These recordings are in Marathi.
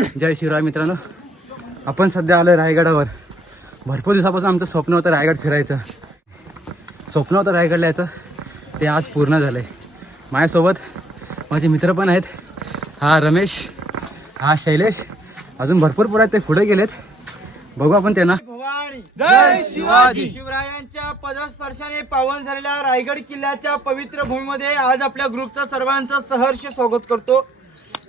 जय शिवराय मित्रांनो, आपण सध्या आलो रायगडावर. भरपूर दिवसापासून आमचं स्वप्न होतं रायगड फिरायचं, स्वप्न होतं रायगडला यायचं. ते आज पूर्ण झालं आहे. माझ्यासोबत माझे मित्र पण आहेत. हा रमेश, हा शैलेश, अजून भरपूर पुढे ते पुढे गेलेत. बघू आपण त्यांना. भवानी जय शिवाजी. शिवरायांच्या पदस्पर्शाने पावन झालेल्या रायगड किल्ल्याच्या पवित्र भूमीमध्ये आज आपल्या ग्रुपचा सर्वांचं सहर्ष स्वागत करतो.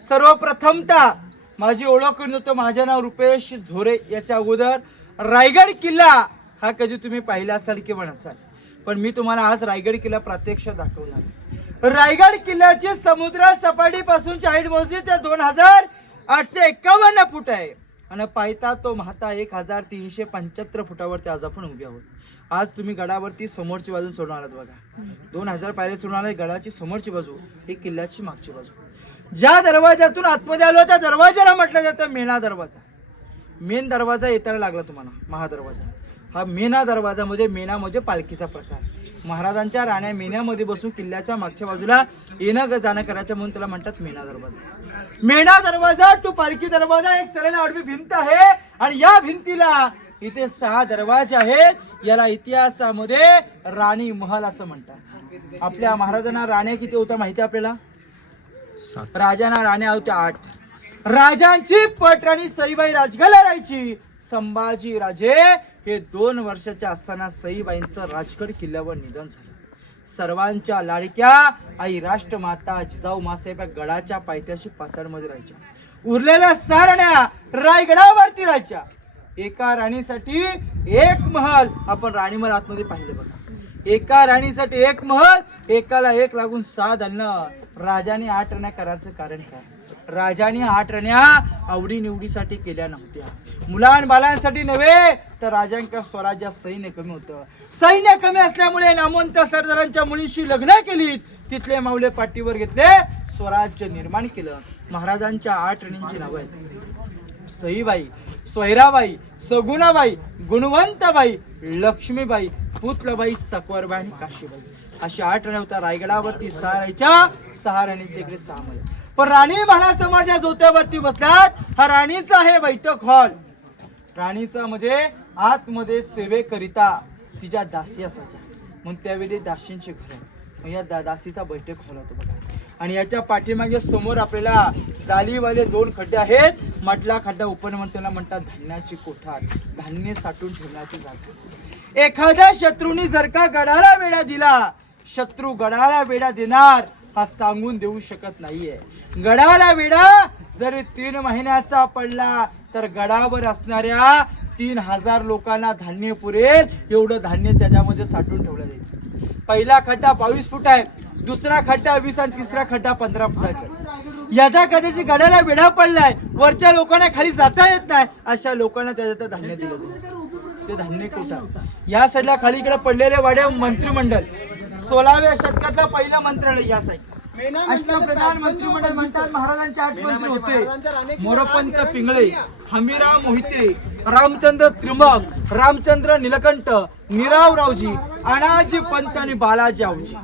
सर्वप्रथमतः माझी ओळख करून देतो. माझे नाव रुपेश झोरे. याच्या अगोदर रायगड किल्ला हा कधी तुम्ही पाहिला असाल किंवा नसाल, पण मी तुम्हाला आज रायगड किल्ला प्रत्यक्ष दाखवणार. रायगड किल्ल्याची समुद्र सपाटीपासूनची हाईट मोजली तर 2851 फूट आहे आणि पायथा तो महाता 1375 फुटावरती आज आपण उभे आहोत. आज तुम्ही गडावरती समोरची बाजू सोडून आलात बघा. 2000 पायऱ्या सोडून आले. गडाची समोरची बाजू ही किल्ल्याची मागची बाजू. ज्या दरवाजातून आतमध्ये आलो त्या दरवाजाला म्हटलं जातं मेणा दरवाजा. मेन दरवाजा येताना लागला तुम्हाला महादरवाजा. हा मेणा दरवाजा म्हणजे मेणा म्हणजे पालखीचा प्रकार. महाराजांच्या राण्या मेण्यामध्ये बसून किल्ल्याच्या मागच्या बाजूला येणं जाणं करायचं म्हणून त्याला म्हणतात मेणा दरवाजा. मेणा दरवाजा टू पालखी दरवाजा एक सरळ आडवी भिंत आहे आणि या भिंतीला इथे 6 दरवाजे आहेत. याला इतिहासामध्ये राणी महल असं म्हणतात. आपल्या महाराजांना राण्या किती होत्या माहिती आपल्याला? राजांना राण्या होत्या 8. राजांची पटराणी सईबाई राजगडला राहायची. संभाजी राजे हे 2 वर्षाच्या असताना सईबाईंचं राजगड किल्ल्यावर निधन झालं. सर्वांच्या लाडक्या आई राष्ट्रमाता जिजाऊ मासाहेब गडाच्या पायथ्याशी पाचाडमध्ये राहायच्या. उरलेल्या 6 राण्या रायगडावरती राहायच्या. एका राणीसाठी एक महल. आपण राणी महल आतमध्ये पाहिले बघा. एका राणीसाठी एक महल, एकाला एक लागून 6 दालनं. राजाने 8 राण्या करायचं कारण काय? राजाने 8 राण्या आवडी निवडीसाठी केल्या नव्हत्या, मुलां बालांसाठी नव्हे, तर राजांच्या स्वराज्यात सैन्य कमी होतं. सैन्य कमी असल्यामुळे नामवंत सरदारांच्या मुलींशी लग्न केली. तिथले मावले पाठीवर घेतले, स्वराज्य निर्माण केलं. महाराजांच्या 8 राणींची नावं आहेत: सईबाई, सोयराबाई, सगुणाबाई, गुणवंतबाई, लक्ष्मीबाई, पुतलबाई, सकवरबाई आणि काशीबाई. अशी 8 राण्या होत्या. रायगडावरती 6 राहायच्या. 6 राणींच्या इकडे 6 महल. पण राणी महाराज समाजा जोत्यावरती बसल्यात. हा राणीचा आहे बैठक हॉल. राणीचा म्हणजे आतमध्ये सेवेकरिता तिच्या दासी असायच्या, मग त्यावेळी दासींचे घर. या दासीचा बैठक हॉल होतो बघा. आणि याच्या पाठीमागे समोर आपल्याला जालीवाले 2 खड्डे आहेत. मधला खड्डा ओपन म्हणून त्याला म्हणतात धान्याची कोठार, धान्य साठवून ठेवण्याची जागा. एखाद्या शत्रूने जर का गडाला वेढा दिला, शत्रू गडाला वेढा देणार हा सांगून देऊ शकत नाहीये. गडाला वेढा जरी 3 महिन्याचा पडला तर गडावर असणाऱ्या 3000 लोकांना धान्य पुरेल एवढं धान्य त्याच्यामध्ये साठवून ठेवलं जायचं. पहिला खड्डा 22 फूट आहे, दुसरा खड्डा 20 आणि तिसरा खड्डा 15 फुटाचा. यदा कदाचित गडाला वेढा पडलाय, वरच्या लोकांना खाली जाता येत नाही, अशा लोकांना त्याच्यात धान्य दिलं जायचं. ते धान्य कुठं? या साईडला खाली इकडे पडलेले वाडे मंत्रिमंडळ, 16व्या शतकातला पहिला मंत्रालय. या साईड अष्टप्रधान मंत्रिमंडळ म्हणतात. महाराजांचे 8 मंत्री होते: मोरपंत पिंगळे, हमीराव मोहिते, रामचंद्र त्रिमक, रामचंद्र निलकंठ, निरावरावजी, अनाजी पंत आणि बालाजी आवजी.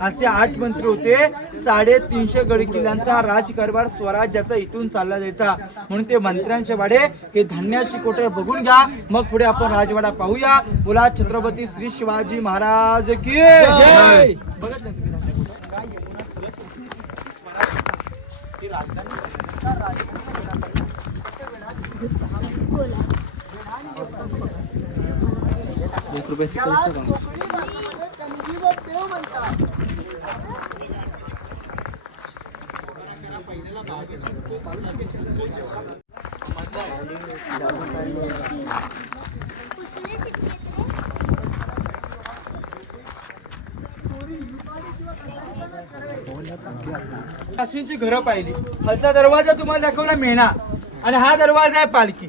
असे 8 मंत्री होते. 350 गड किल्ल्यांचा राजकारभार स्वराज्याचा इथून चालला जायचा. म्हणून ते मंत्र्यांचे वाडे हे धान्याची कोठर बघून घ्या, मग पुढे आपण राजवाडा पाहूया. बोला छत्रपती श्री शिवाजी महाराज की जय. बघत नाही तुम्ही धान्य कोठर काय येऊन सरळ ही राजधानी दासींची घरं पाहिली. खालचा दरवाजा तुम्हाला दाखवला मेणा आणि हा दरवाजा आहे पालखी.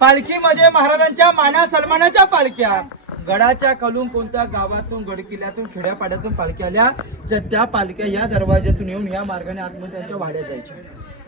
पालखी म्हणजे महाराजांच्या माना सन्मानाच्या पालख्या. गडाच्या खालून कोणत्या गावातून, गड किल्ल्यातून, खेड्यापाड्यातून पालख्या आल्या तर त्या पालख्या या दरवाज्यातून येऊन या मार्गाने आतमध्ये त्यांच्या वाड्यात जायच्या.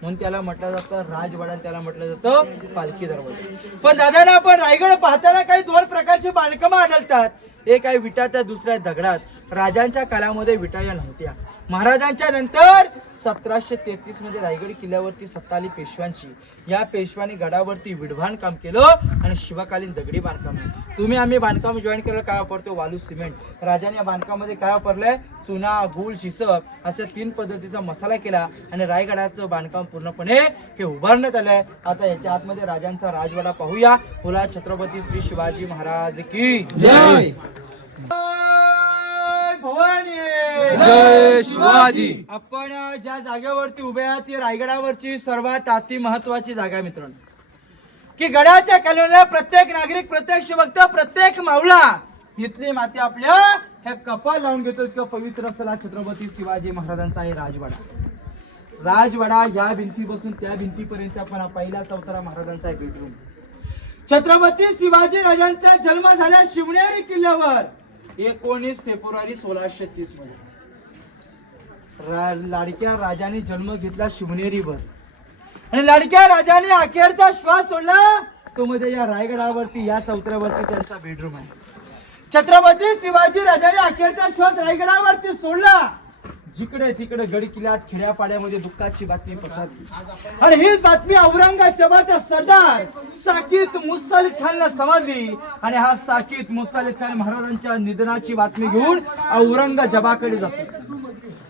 म्हणून त्याला म्हटलं जातं राजवाडा, त्याला म्हटलं जातं पालखी दरवाजा. पण दादाला आपण रायगड पाहताना काही 2 प्रकारचे बांधकामं आढळतात. एक आहे विटा, त्या दुसऱ्या दगडात. राजांच्या काळामध्ये विटा या नव्हत्या. महाराजांच्या नंतर 1733 मध्ये रायगड किल्ल्यावरती सत्ता आली पेशव्यांची. या पेशव्यांनी गडावरती विडबांध काम केलं आणि शिवकालीन दगडी बांधकाम. तुम्ही आम्ही बांधकाम जॉईन करायला काय वापरतो? वालू सिमेंट. राजाने या बांधकामामध्ये काय वापरलंय? चुना, गूळ, शिसक असं 3 पद्धतीचा मसाला केला आणि रायगडाचं बांधकाम पूर्णपणे हे उभारण्यात आलंय. आता याच्या आतमध्ये राजांचा राजवाडा पाहूया. बोला छत्रपती श्री शिवाजी महाराज की जय. भवानी. जय शिवाजी. आपण ज्या जागेवरती उभे आहात ती रायगडावरची सर्वात अति महत्वाची जागा आहे मित्रांनो. की गडाच्या कलेला प्रत्येक नागरिक, प्रत्येक शिवभक्त, प्रत्येक मावळा इथली माती आपल्या हे कपाळ लावून घेतो. किंवा पवित्र असलेला छत्रपती शिवाजी महाराजांचा आहे राजवाडा. राजवाडा ह्या भिंतीपासून त्या भिंतीपर्यंत आपण पहिला चौथरा महाराजांचा आहे बेडरूम. छत्रपती शिवाजी राजांचा जन्म झाला शिवनेरी किल्ल्यावर 19 फेब्रुवारी 1630 मध्ये. लाडक्या राजाने जन्म घेतला शिवनेरीवर आणि लाडक्या राजाने अखेरचा श्वास सोडला तो म्हणजे या रायगडावरती, या चौथऱ्यावरती त्यांचा बेडरूम आहे. छत्रपती शिवाजी राजाने अखेरचा श्वास रायगडावरती सोडला. जिकडे तिकडे गड किल्ल्यात खेड्यापाड्यामध्ये दुःखाची बातमी पसरली आणि हीच बातमी औरंगजेबाचा सरदार साकीत मुस्तलिद खानला समजली आणि हा साकीत मुस्तलिद खान महाराजांच्या निधनाची बातमी घेऊन औरंगजेबाकडे जातो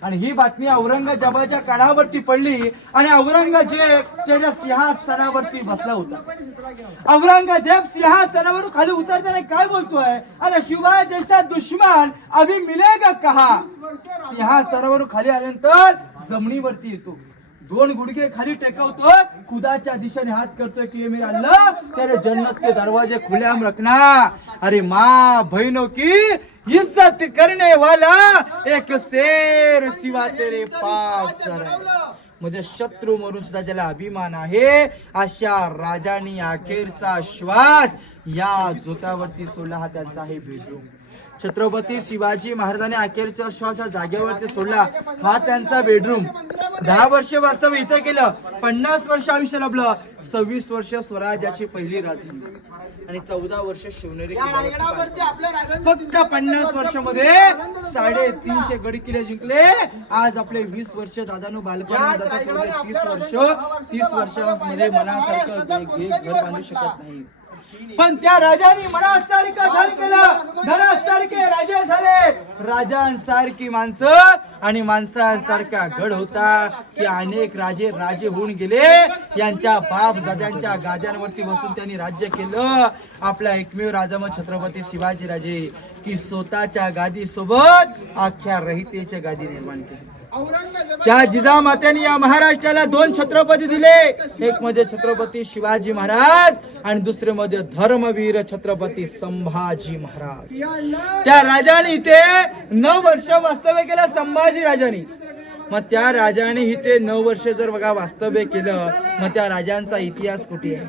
आणि ही बातमी औरंगजेबाच्या कानावरती पडली आणि औरंगजेब त्याच्या सिंहासनावरती बसला होता. औरंगजेब सिंहासनावरून खाली उतरताना काय बोलतोय? अरे शिवा जैसा दुश्मन अभी मिलेगा कहा. सिंहासनावरून खाली आल्यानंतर जमिनीवरती येतो, 2 गुडघे खाली टेकवतो, खुदाच्या दिशेने हात करतोय की मेरे अल्लाह तेरे जन्नत के दरवाजे खुलेआम रखना. अरे माँ बहनों की इज्जत करने वाला एक शेर सिवा तेरे पास है. म्हणजे शत्रू मरून सुद्धा ज्याला अभिमान आहे अशा राजांनी अखेरचा श्वास या जोतावरती सोडला. हा त्यांचा आहे बेडरूम. छत्रपती शिवाजी महाराजांनी अखेरचा श्वास या जागेवरती सोडला. हा त्यांचा बेडरूम. 10 वर्ष वास्तव्य इथे केलं, 50 वर्ष आयुष्य लाभलं, 26 वर्ष स्वराज्याची पहिली राजधानी आणि 14 वर्ष शिवनेरी. फक्त 50 वर्षामध्ये 350 गड किल्ले जिंकले. आज आपले 20 वर्ष दादानो बालपण, 30 वर्षामध्ये मनासारखं घर बांधू शकत नाही. पण त्या राजांनी मनासारखं धन केलं, धनासारखे राजे झाले. राजांसारखी माणसं आणि माणसांसारखा गड होता की अनेक राजे होऊन गेले. यांच्या बाप दाद्यांच्या गाद्यांवरती बसून त्यांनी राज्य केलं. आपला एकमेव राजा मग छत्रपती शिवाजी राजे की स्वतःच्या गादी सोबत अख्ख्या रहितेच्या गादी निर्माण केली. त्या जिजामात्यांनी या महाराष्ट्राला 2 छत्रपती दिले. एक म्हणजे छत्रपती शिवाजी महाराज आणि दुसरे म्हणजे धर्मवीर छत्रपती संभाजी महाराज. त्या राजाने इथे 9 वर्ष वास्तव्य केलं. संभाजी राजाने मग त्या राजाने इथे 9 वर्ष जर बघा वास्तव्य केलं, मग त्या राजांचा इतिहास कुठे आहे?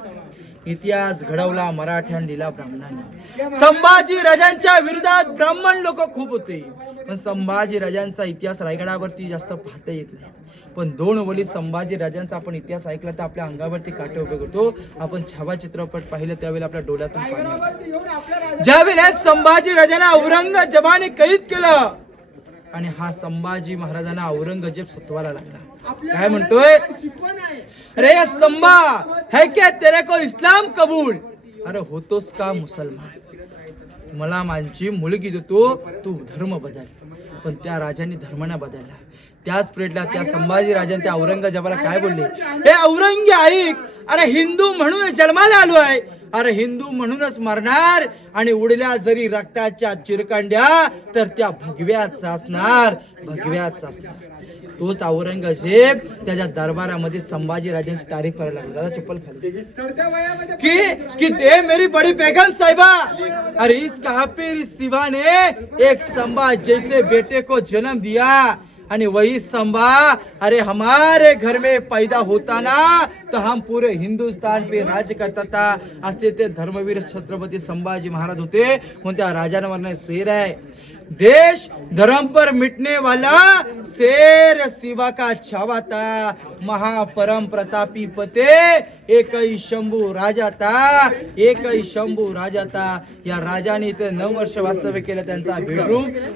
इतिहास घडवला मराठ्यांनी, लिहिला ब्राह्मणांनी. संभाजी राजांच्या विरोधात ब्राह्मण लोक खूप होते, पण संभाजी राजांचा इतिहास रायगडावरती जास्त पाहता येत नाही. पण 2 ओळी संभाजी राजांचा आपण इतिहास ऐकला तर आपल्या अंगावरती काटे उभे करतो. आपण छावा चित्रपट पाहिलं त्यावेळेला आपल्या डोळ्यातून पाणी. ज्यावेळेस संभाजी राजांना औरंगजेबाने कैद केलं आणि हा संभाजी महाराजांना औरंगजेब सत्वाला लागला. काय म्हणतोय? अरे संभा है क्या तेरे को इस्लाम कबूल? अरे होतोस का मुसलमान? मला माझी मुलगी देतो, तू धर्म बदल. पण त्या राजांनी धर्म न बदलला. त्याच पिरियडला त्या संभाजी राजांनी त्या औरंगजेबाला काय बोलले? हे औरंगी ऐक, अरे हिंदू म्हणून जन्माला आलो आहे, अरे हिंदू म्हणूनच मरणार आणि उडल्या जरी रक्ताच्या चिरकांड्या तर त्या भगव्याच असणार, भगव्याच असणार. तोच औरंगजेब त्याच्या दरबारामध्ये संभाजी राजांची तारीफ करायला लागला. दादा चप्पल खाली कि ते मेरी बड़ी बेगम साहिबा, अरे इस काफिर सिवा ने एक संभा जैसे बेटे को जन्म दिया आणि वही संभा अरे हमारे घर में पैदा होता ना तो हम पूरे हिंदुस्तान पे राज करता था. असे ते धर्मवीर छत्रपती संभाजी महाराज होते. म्हणून त्या राजांवर शेर आहे, देश धर्म पर मिटने वाला शेर शिवा का छावाता महापरम प्रतापी पते एकही शंभू राजाता एकही शंभू राजाता. या राजाने इथे 9 वर्ष वास्तव्य केलं. त्यांचा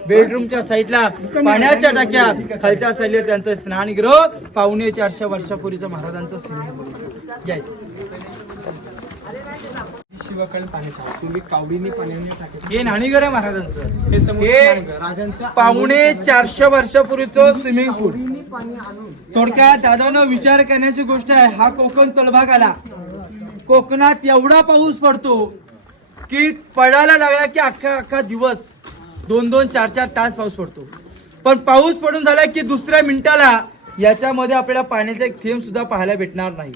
बेडरूमच्या साईडला पाण्याच्या टाक्या, खालच्या साईडला त्यांचं स्नानगृह, 450 वर्षापूर्वीचं महाराजांचं स्विमिंग पूल. शिवकालीन पाण्याचा तुम्ही कावडीने पाण्याने टाकले. हे न्हाणीघर आहे महाराजांचं. हे समोर हे राजांचा 450 वर्षापूर्वीचं स्विमिंग पूल. थोडक्यात दादानं विचार करण्याची गोष्ट आहे. हा कोकण तळभाग आला. कोकणात एवढा पाऊस पडतो की पडायला लागला की अख्खा दिवस 2-2, 4-4 तास पाऊस पडतो. पण पाऊस पडून झाला की दुसऱ्या मिनिटाला याच्यामध्ये आपल्याला पाण्याचा एक थेंब सुद्धा पाहायला भेटणार नाही.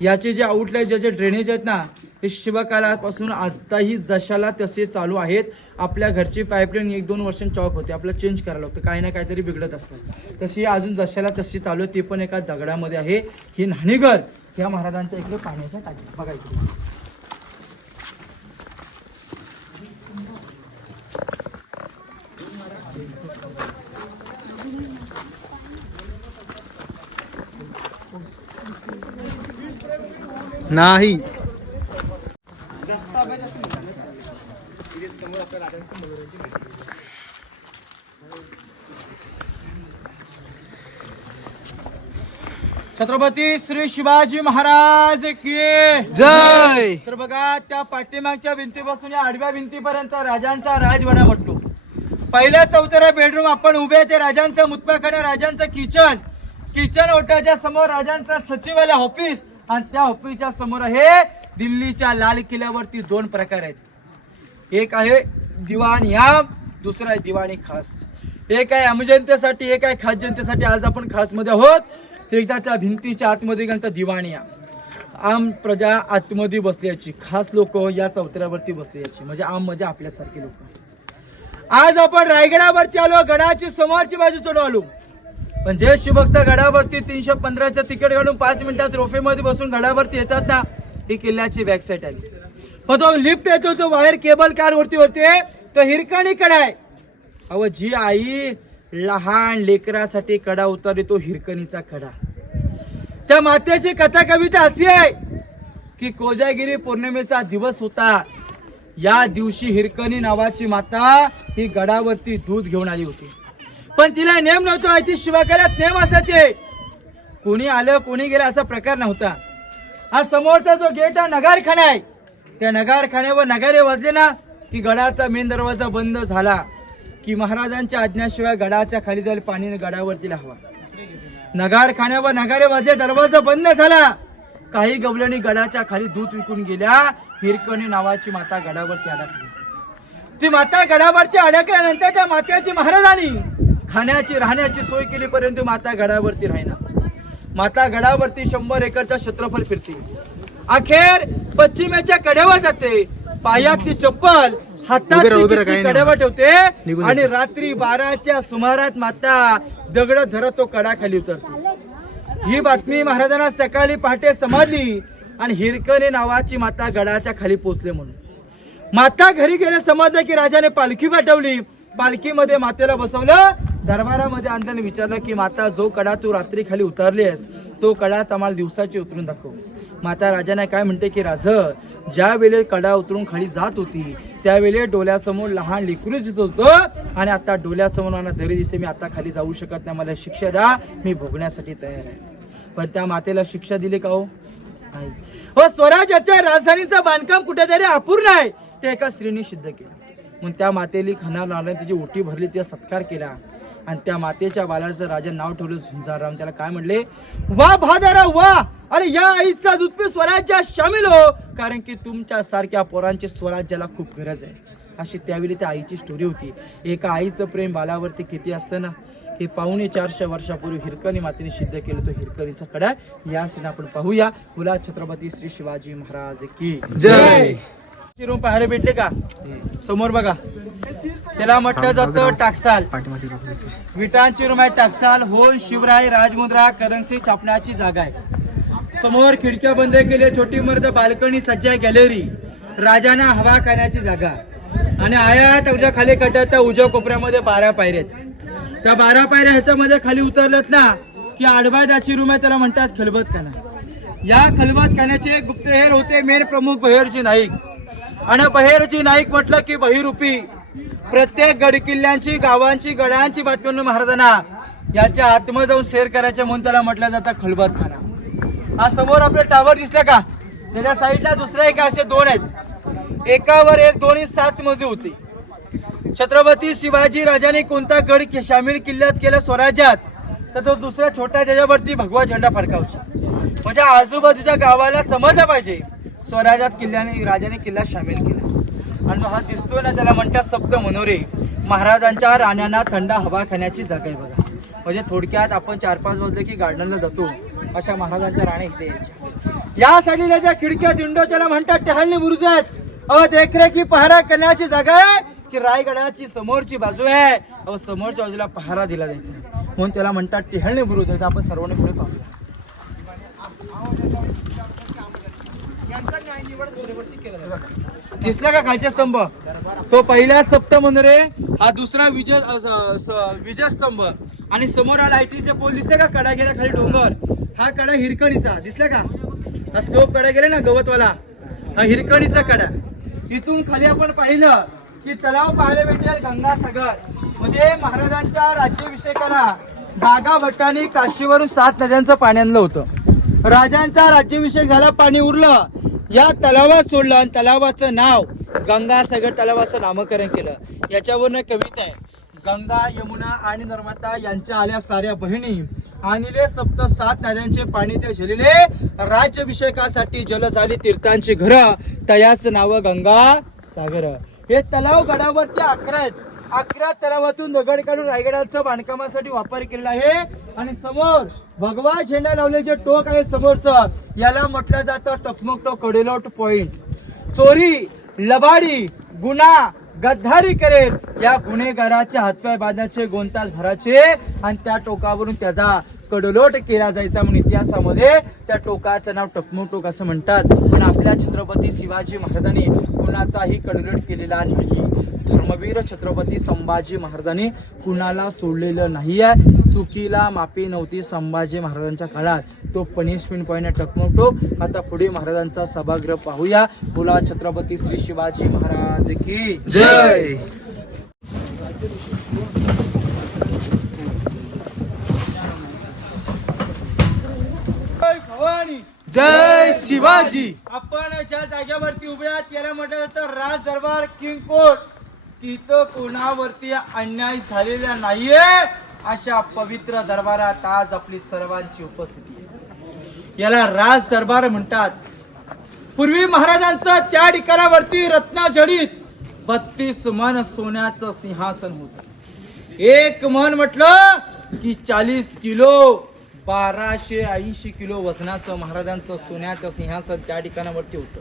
याचे जे आउटलाईन जे ड्रेनेज आहेत ना, हे शिवकालापासून आताही जशाला तसे चालू आहेत. आपल्या घरची पाईपलाईन 1-2 वर्षांनी चॉक होते, आपल्याला चेंज करायला लागतं, काही ना काहीतरी बिघडत असतात. तशी अजून जशाला तशी चालू आहे. ते पण एका दगडामध्ये आहे. ही न्हाणीघर ह्या महाराजांच्या इकडे पाण्याच्या टाकी बघा इकडे. नाही छत्रपती श्री शिवाजी महाराज की जय. तर बघा त्या पाठीमागच्या भिंतीपासून या आडव्या भिंतीपर्यंत राजांचा राजवाडा म्हटलो. पहिल्या 4थ्या बेडरूम आपण उभे ते राजांचं मुतपाखाना, राजांचं किचन ओट्याच्या समोर राजांचा सचिवालय ऑफिस, आणि त्या ऑफिसच्या समोर आहे दिल्लीच्या लाल किल्ल्यावरती 2 प्रकार आहेत. एक आहे दिवाणी आम, दुसरा आहे दिवाणी खास. एक आहे आम जनतेसाठी, एक आहे खास जनतेसाठी. आज आपण खास मध्ये आहोत. एकदा त्या भिंतीच्या आतमध्ये गेलं तर दिवाणी आम प्रजा आतमध्ये बसल्याची, खास लोक या चौथऱ्यावरती बसल्याची, म्हणजे आम म्हणजे आपल्यासारखे लोक. आज आपण रायगडावरती आलो, गडाची समोरची बाजू चढून आलो. पण जे शिवभक्त गडावरती 315चं तिकीट काढून 5 मिनिटात रोफेमध्ये बसून गडावरती येतात ना, ही किल्ल्याची बॅक साईड आली. पण तो लिफ्ट येतो, तो वायर केबल कार वरती तो हिरकणी कडा आहे. अहो जी आई लहान लेकरासाठी कडा उतरली, तो हिरकणीचा कडा. त्या मातेची कथा कविता अशी आहे की कोजागिरी पौर्णिमेचा दिवस होता. या दिवशी हिरकणी नावाची माता ही गडावरती दूध घेऊन आली होती. पण तिला नेम नव्हता माहिती. शिवकालात नेम असायचे, कोणी आलं कोणी गेलं असा प्रकार नव्हता. हा समोरचा जो गेट हा नगारखाना आहे. त्या नगारखान्यावर नगारे वाजले ना की गडाचा मेन दरवाजा बंद झाला की महाराजांच्या आज्ञाशिवाय गडाच्या खाली जायला पाणी गडावरती हवा. नगारखान्यावर नगारे वाजले, दरवाजा बंद झाला. काही गवळणी गडाच्या खाली दूध विकून गेल्या. हिरकणी नावाची माता गडावरती अडकली. ती माता गडावरती अडकल्यानंतर त्या मात्याची महाराजांनी खाण्याची राहण्याची सोय केली, परंतु माता गडावरती राहिना. माता गडावरती 100 एकरचा क्षेत्रफळ फिरते. अखेर पश्चिमेच्या कड्यावर जाते. पायातली चप्पल हातात कड्यावर ठेवते आणि रात्री 12च्या सुमारात माता दगड धरत तो कडा खाली उतरते. ही बातमी महाराजांना सकाळी पहाटे समजली आणि हिरकणी नावाची माता गडाच्या खाली पोहोचले. म्हणून माता घरी गेले, समजलं की राजाने पालखी पाठवली. पालखीमध्ये मातेला बसवलं, दरबारामध्ये आणल्याने विचारलं की माता, जो कडा तू रात्री खाली उतरलीस तो कडाच आम्हाला दिवसाची उतरून दाखव. माता राजाने काय म्हणते की राज, ज्या वेळेला कडा उतरून खाली जात होती त्यावेळेला डोळ्यासमोर लहान लेकरू दिसत होतं आणि आता डोळ्यासमोर मला दरी दिसे. मी आता खाली जाऊ शकत नाही, मला शिक्षा द्या, मी भोगण्यासाठी तयार आहे. पण त्या मातेला शिक्षा दिली का हो? नाही. हो, स्वराज्याच्या राजधानीचं बांधकाम कुठेतरी अपूर्ण आहे ते एका स्त्रीने सिद्ध केलं. मग त्या मातेली खणा लावला, तिची ओटी भरली, तिचा सत्कार केला आणि त्या मातेच्या बालाचं राजा नाव ठेवलं झुंजारराव. त्याला काय म्हणले? वा भादारा वा, अरे या आईचा दूध पे स्वराज्यात सामील हो, कारण की तुमच्या सारख्या पोरांची स्वराज्याला खूप गरज आहे. अशी त्यावेळी त्या आईची स्टोरी होती. एका आईचं प्रेम बालावरती किती असतं ना, हे 450 वर्षापूर्वी हिरकणी मातेने सिद्ध केलं. तो हिरकणीचा कडा या सीन आपण पाहूया. बोला छत्रपती श्री शिवाजी महाराज की जय. रूम पाहायला भेटले का? समोर बघा, त्याला म्हटलं जातं टाकसाल. विटांची रूम आहे. टाकसाल होल शिवराय राजमुद्रा करन्सी छापण्याची जागा आहे. समोर खिडक्या बंद केले, छोटी मर्द बाल्कनी, सज्जा गॅलरी, राजांना हवा खाण्याची जागा. आणि आया त्याच्या खाली कट्यात त्या उजव्या कोपऱ्यामध्ये 12 पायऱ्या आहेत. त्या 12 पायऱ्या ह्याच्यामध्ये खाली उतरल्यात ना की आडवा ज्याची रूम आहे त्याला म्हणतात खलबतखाना. या खलबतखान्याचे गुप्तहेर होते मेन प्रमुख बहिरजी नाईक. आणि बहिरजी नाईक म्हटलं की बहिरूपी प्रत्येक गडकिल्ल्यांची गावांची गडांची बातमी महाराजांना याच्या आतमध्ये जाऊन शेअर करायचे म्हणून त्याला म्हटलं जातं खलबतखाना. हा समोर आपले टावर दिसले का, त्याच्या साईडला दुसरा एक असे 2 आहेत, एकावर एक, दोन्ही 7 मजली होती. छत्रपती शिवाजी राजाने कोणता गड शामिल किल्ल्यात केला स्वराज्यात, तर तो दुसरा छोटा त्याच्यावरती भगवा झेंडा फडकावचा. म्हणजे आजूबाजूच्या गावाला समजलं पाहिजे स्वराज्यात किल्ल्याने राजाने किल्ला शामिल केला. आणि हा दिसतोय ना त्याला म्हणतात सप्त मनोरे. महाराजांच्या राण्यांना थंड हवा खाण्याची जागा आहे बघा. म्हणजे थोडक्यात आपण 4-5 वाजले की गार्डनला जातो, अशा महाराजांच्या राण्या इथे यायच्या. या साडीला ज्या खिडक्या विंडो त्याला म्हणतात टहलणी बुरुज आहेत. देखरेखी पहारा करण्याची जागा आहे की रायगडाची समोरची बाजू आहे, समोरच्या बाजूला पहारा दिला जायचा म्हणून त्याला म्हणतात टेहळणी बुरुज आहेत. आपण सर्वांनी पुढे पाहूया. दिसला का खालचे स्तंभ, तो पहिला सप्त मनोरे, हा दुसरा विजय स्तंभ, आणि समोर हा लाईटीचे पोल दिसले का, कडा गेला खाली डोंगर, हा कडा हिरकणीचा दिसला का, हा स्लोप कडा गेला ना गवतवाला, हा हिरकणीचा कडा. इथून खाली आपण पाहिलं की तलाव पाहायला भेटेल गंगासागर. म्हणजे महाराजांच्या राज्याभिषेकाला दादा भट्टांनी काशीवरून 7 नद्यांचं पाणी आणलं होतं. राजांचा राज्याभिषेक झाला, पाणी उरलं, या तलावात सोडलं आणि तलावाचं नाव गंगासागर तलावाचं नामकरण केलं. याच्यावरनं कविता आहे, गंगा यमुना आणि नर्मदा यांच्या आल्या साऱ्या बहिणी, आणले सप्त 7 नद्यांचे पाणी ते झेलिले, राज्याभिषेकासाठी जल झाली तीर्थांची घर, तयाच नाव गंगा सागर. हे तलाव गडावरती 11 आहेत. 11 तलावातून दगड काढून रायगडाचं बांधकामासाठी वापर केलेला आहे. आणि समोर भगवा झेंडा लावले जे टोक आहे समोरचं, याला म्हटलं जातं टकमक टोक कडेलोट पॉइंट. चोरी, लबाडी, गुन्हा, गद्दारी करेल या गुन्हेगाराचे हातपाय बांधायचे, गोंतास भरायचे आणि त्या टोकावरून त्याचा कडलोट केला जायचा. म्हणून इतिहासामध्ये त्या टोकाचं नाव टकमक टोक असं म्हणतात. पण आपल्या छत्रपती शिवाजी महाराजांनी कुणाचाही कडलोट केलेला नाही. धर्मवीर छत्रपती संभाजी महाराजांनी कुणाला सोडलेलं नाहीये. चुकीला माफी नव्हती संभाजी महाराजांच्या काळात. तो पनिशमेंट पॉइंट टकमक टोक. आता पुढे महाराजांचा सभागृह पाहूया. बोला छत्रपती श्री शिवाजी महाराज की जय. जय शिवाजी. आपण ज्या जागेवरती उभे आहात याला म्हटलं जातं राज दरबार किंग कोर्ट. तिथं कोणावरती अन्याय झालेला नाहीये. अशा पवित्र दरबारात आज आपली सर्वांची उपस्थिती आहे. याला राज दरबार म्हणतात. पूर्वी महाराजांचं त्या ठिकाणावरती रत्नाजडित 32 मन सोन्याचं सिंहासन होतं. एक मन म्हटलं की 40 किलो 1280 किलो वजनाचं महाराजांचं सोन्याचं सिंहासन त्या ठिकाणावरती होतं.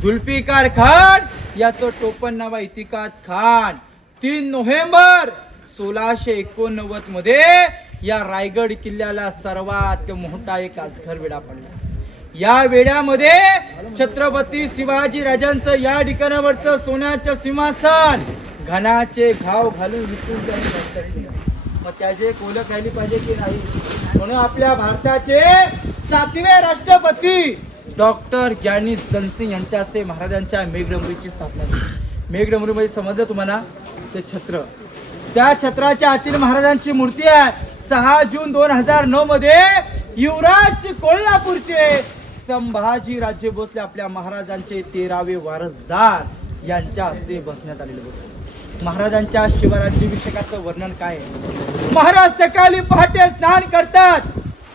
जुल्फिकार खान याचं टोपण नाव इतिकाद खान. 3 नोव्हेंबर 1689 मध्ये या रायगड किल्ल्याला सर्वात मोठा एक अजगर वेढा पडला. या वेड्यामध्ये छत्रपती शिवाजी राजांचं या ठिकाणावरचं सोन्याचं सिंहासन घनाचे घाव घालून विकून जाईल. मग त्याची एक ओळख राहिली पाहिजे की नाही. म्हणून आपल्या भारताचे 7वे राष्ट्रपती डॉक्टर ज्ञानी जनसिंग यांच्या हस्ते महाराजांच्या मेघडंबरीची स्थापना झाली. मेघडंबरीमध्ये समजलं तुम्हाला ते छत्र, त्या छत्राच्या आतील महाराजांची मूर्ती आहे. 6 जून 2009 मध्ये युवराज कोल्हापूरचे संभाजी राजे भोसले आपल्या महाराजांचे 13वे वारसदार यांच्या हस्ते बसण्यात आलेले होते. महाराजांच्या शिवराज्याभिषेकाचं वर्णन काय आहे. महाराज सकाळी पहाटे स्नान करतात,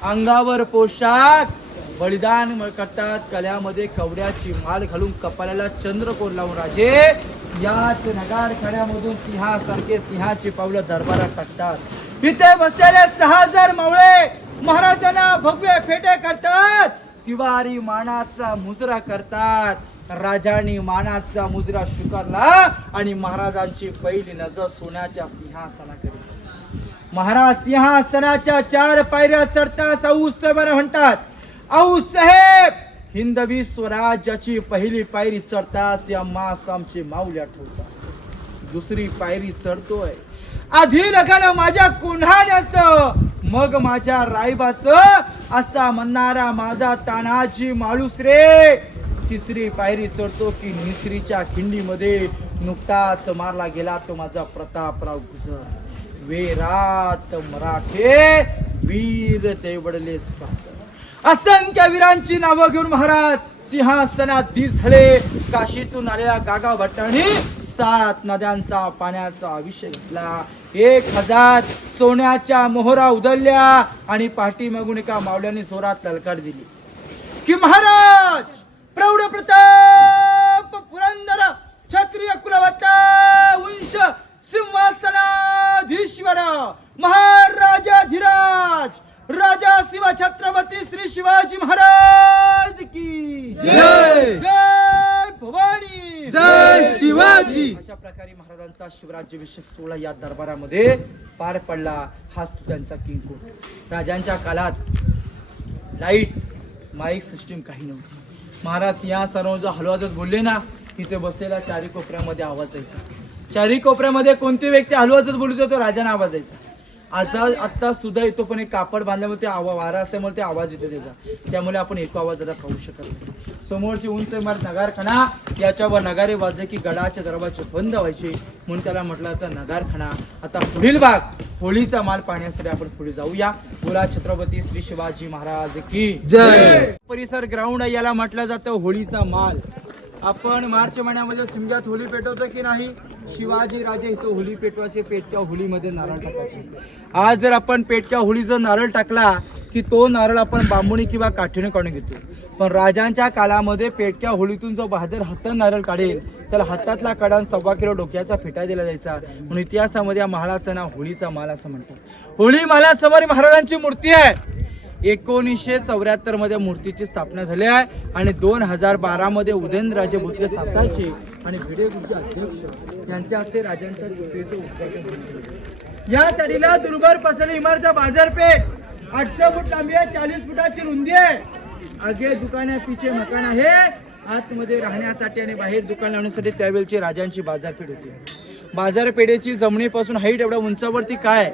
अंगावर पोशाख बलिदान करतात, गळ्यामध्ये कवड्याची माळ घालून कपाळाला चंद्रकोर लावून राजे याच नगारखान्यामधून सिंहासारखे सिंहाची पावलं दरबारात टाकतात. तिथे बसलेले 6000 मावळे महाराजांना भव्य फेटे करतात. तिवारी मानाचा मुजरा करतात. राजाने मानाचा मुजरा स्वीकारला आणि महाराजांची पहिली नजर सोन्याच्या सिंहासनाकडे. महाराज सिंहासनाच्या 4 पायऱ्या चढतात. औसाहेब म्हणतात. औसाहेब हिंदवी स्वराज्याची पहिली पायरी चढतात. आमचे माऊली आठवतात. दुसरी पायरी चढतोय. आधी लगन माझ्या कोंढाण्याचं, मग माझ्या रायबाचं, असा म्हणणारा माझा तानाजी माळूस रे तिसरी पायरी चढतो की निसरीच्या खिंडीमध्ये नुकताच मारला गेला तो माझा प्रतापराव गुजर. वेरात मराठे वीर तेवढले सात. असंख्य वीरांची नावं घेऊन महाराज सिंहासनाधीश झाले. काशीतून आलेल्या गागा भट्टांनी 7 नद्यांचा पाण्याचा अभिषेक घेतला. 1000 सोन्याच्या मोहरा उधळल्या आणि पाठीमागून एका मावल्याने जोरात ललकार दिली की महाराज प्रौढ प्रताप पुरंदर क्षत्रिय कुलवता वंश सिंहासनाधीश्वर महाराजाधिराज राजा शिव छत्रपती श्री शिवाजी महाराज की जय. जय भवानी जय शिवाजी. अशा प्रकारे महाराजांचा शिवराज्याभिषेक सोहळा या दरबारामध्ये पार पडला. हाच तो त्यांचा किंगकोट. राजांच्या काळात लाईट माईक सिस्टीम काही नव्हती. महाराज या सर्व जो हलवाजत बोलले ना तिथे बसलेला चारी कोपऱ्यामध्ये आवाज यायचा. चारी कोपऱ्यामध्ये कोणती व्यक्ती हलवाजत बोलत होतो राजांना आवाज यायचा. असा आता सुद्धा येतो पण एक कापड बांधल्यामुळे ते वारा असल्यामुळे ते आवाज येतो त्याचा. त्यामुळे आपण एको आवाजाला पाहू शकत नाही. समोरची उंच इमारत नगारखाना, याच्यावर नगारे वाजले की गडाचे दरवाजे बंद व्हायचे म्हणून त्याला म्हटलं होतं नगारखाना. आता पुढील भाग होळीचा माल पाहण्यासाठी आपण पुढे जाऊया. बोला छत्रपती श्री शिवाजी महाराज की जय. परिसर ग्राउंड याला म्हटलं जातं होळीचा माल. आपण मार्च महिन्यामध्ये शिमग्यात होळी पेटवतो की नाही. शिवाजी राजे इथं होळी पेटवायचे. पेटक्या होळीमध्ये नारळ टाकायचे. आज जर आपण पेटक्या होळीचा नारळ टाकला की तो नारळ आपण बांबुनी किंवा काठीने काढून घेतो. पण राजांच्या काळामध्ये पेटक्या होळीतून जो बहादर हातात नारळ काढेल त्याला हातातला कडा 1.25 किलो डोक्याचा फेटा दिला जायचा. म्हणून इतिहासामध्ये या महालाचं नाव होळीचा माल असं म्हणतात. होळी मालासमोर महाराजांची मूर्ती आहे. 1974 मध्ये मूर्तीची स्थापना झाली आहे आणि 2012 मध्ये उदयनराजे भोसले सातारचे आणि भिडे गुरुचे अध्यक्ष यांच्या हस्ते राजांच्या चित्रेचं उद्घाटन झालं. या साडीला दुर्भर पसरली इमारत बाजारपेठ 800 फूट लांबी आहे, 40 फुटाची रुंदी आहे. आगे दुकाना पिछे मकान आहे. आतमध्ये राहण्यासाठी आणि बाहेर दुकान लावण्यासाठी त्यावेळची राजांची बाजारपेठ होती. बाजारपेठेची जमिनीपासून हाईट एवढ्या उंचावरती काय.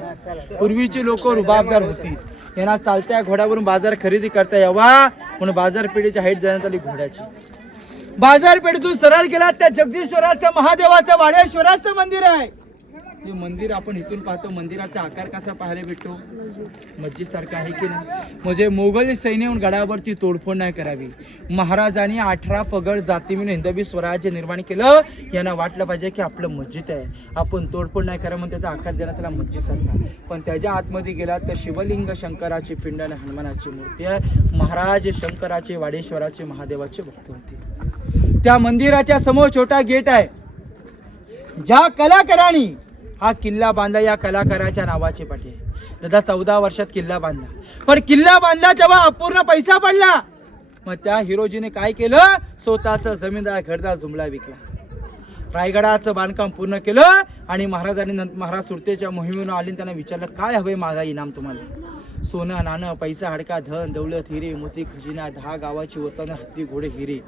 पूर्वीची लोक रुबाबदार होती. यांना चालत्या घोड्यावरून बाजार खरेदी करता यावा म्हणून बाजारपेठेची हाईट देण्यात आली घोड्याची. बाजारपेठेतून सरळ गेला त्या जगदीश्वराचं महादेवाचं वाडेश्वराचं मंदिर आहे. हे मंदिर आपण इथून पाहतो. मंदिराचा आकार कसा पाहायला भेटतो मस्जिद सारखा आहे की नाही. म्हणजे मोगल सैन्य गडावरती तोडफोड नाही करावी. महाराजांनी 18 पगड जाती म्हणून हिंदवी स्वराज्य निर्माण केलं. यांना वाटलं पाहिजे की आपलं मस्जिद आहे आपण तोडफोड नाही करा म्हणून त्याचा आकार देण्यात त्याला मस्जिद सारखा. पण त्याच्या आतमध्ये गेला तर शिवलिंग शंकराची पिंड आणि हनुमानाची मूर्ती आहे. महाराज शंकराचे वाडेश्वराचे महादेवाचे भक्त होते. त्या मंदिराच्या समोर छोटा गेट आहे. ज्या कलाकारांनी हा किल्ला बांधला या कलाकाराच्या नावाची पाठी आहे. दादा 14 वर्षात किल्ला बांधला. पण किल्ला बांधला तेव्हा अपूर्ण पैसा पडला. मग त्या हिरोजीने काय केलं स्वतःचा जमीनदार घरदार जुमला विकला. रायगडाचं बांधकाम पूर्ण केलं आणि महाराजांनी महाराज सुरतेच्या मोहिमेवर आले. त्यांना विचारलं काय हवे माझा इनाम तुम्हाला. सोनं नाणं पैसा हडका धन दौलत हिरे मोती खजिना 10 गावाची वतन हत्ती घोडे हिरे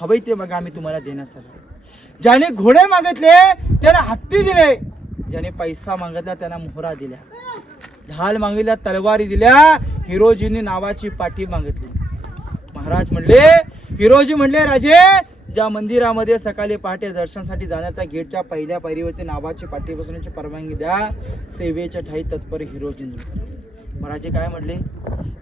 हवे ते मग आम्ही तुम्हाला देण्यास आलो. ज्याने घोडे मागितले त्याला हत्ती दिले. ज्याने पैसा मागितला त्यांना मोहरा दिल्या. ढाल मागितल्या तलवारी दिल्या. हिरोजींनी नावाची पाटी मागितली. महाराज म्हणले हिरोजी म्हणले राजे ज्या मंदिरामध्ये सकाळी पहाटे दर्शनासाठी जाण्यात त्या गेटच्या पहिल्या पायरीवरती नावाची पाटी बसवण्याची परवानगी द्या. सेवेच्या ठाई तत्पर हिरोजींनी. महाराजे काय म्हणले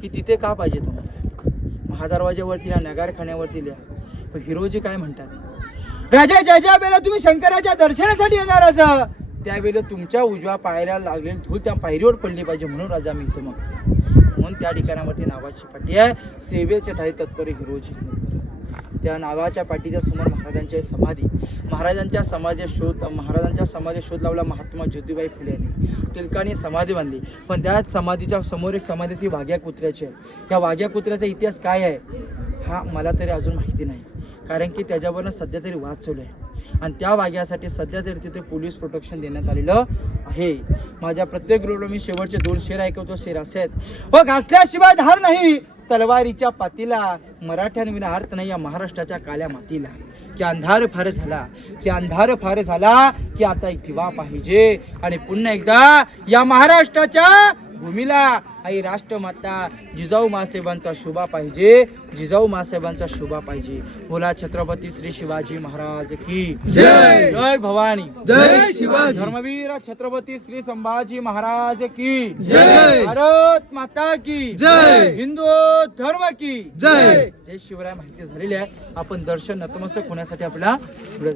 की तिथे का पाहिजे तुम्हाला. महादरवाज्यावरती लिहा नगारखान्यावरती लिहा. पण हिरोजी काय म्हणतात राजा ज्या वेळेला तुम्ही शंकराच्या दर्शनासाठी येणार आहात त्यावेळेला तुमच्या उजव्या पायाला लागलेली धूळ त्या पायरीवर पडली पाहिजे म्हणून राजा मी इथं मग म्हणून त्या ठिकाणावरती नावाची पाटी आहे. सेवेच्या ठाई तत्पर हिरोजी. त्या नावाच्या पाटीच्या समोर महाराजांची समाधी. महाराजांच्या समाधी शोध लावला महात्मा ज्योतिबाई फुले यांनी. टिळकांनी समाधी बांधली. पण त्या समाधीच्या समोर एक समाधी ती वाघ्या कुत्र्याची आहे. या वाघ्या कुत्र्याचा इतिहास काय आहे हा मला तरी अजून माहिती नाही. कारण की त्याच्यावरनं सध्या तरी वाद चालू आहे आणि त्या वाघ्यासाठी सध्या तरी तिथे पोलीस प्रोटेक्शन देण्यात आलेलं आहे. माझ्या प्रत्येक रोडला मी शेवटचे 2 शेर ऐकवतो. शेर असे आहेत व घासल्याशिवाय धार नाही तलवारीच्या पातीला, मराठ्यांविना अर्थ नाही या महाराष्ट्राच्या काल्या मातीला. की अंधार फार झाला, की अंधार फार झाला, की आता एक दिवा पाहिजे. आणि पुन्हा एकदा या महाराष्ट्राच्या भूमीला आई राष्ट्रमाता जिजाऊ मासाहेबांचा शोभा पाहिजे, जिजाऊ मासाहेबांचा शोभा पाहिजे. बोला छत्रपती श्री शिवाजी महाराज की जय. जय भवानी, जय शिवाजी. धर्मवीर छत्रपती श्री संभाजी महाराज की जय. भारत माता की जय. हिंदू धर्म की जय. जय शिवराय. माहिती झालेली आहे. आपण दर्शन नतमस्तक होण्यासाठी आपला पुढे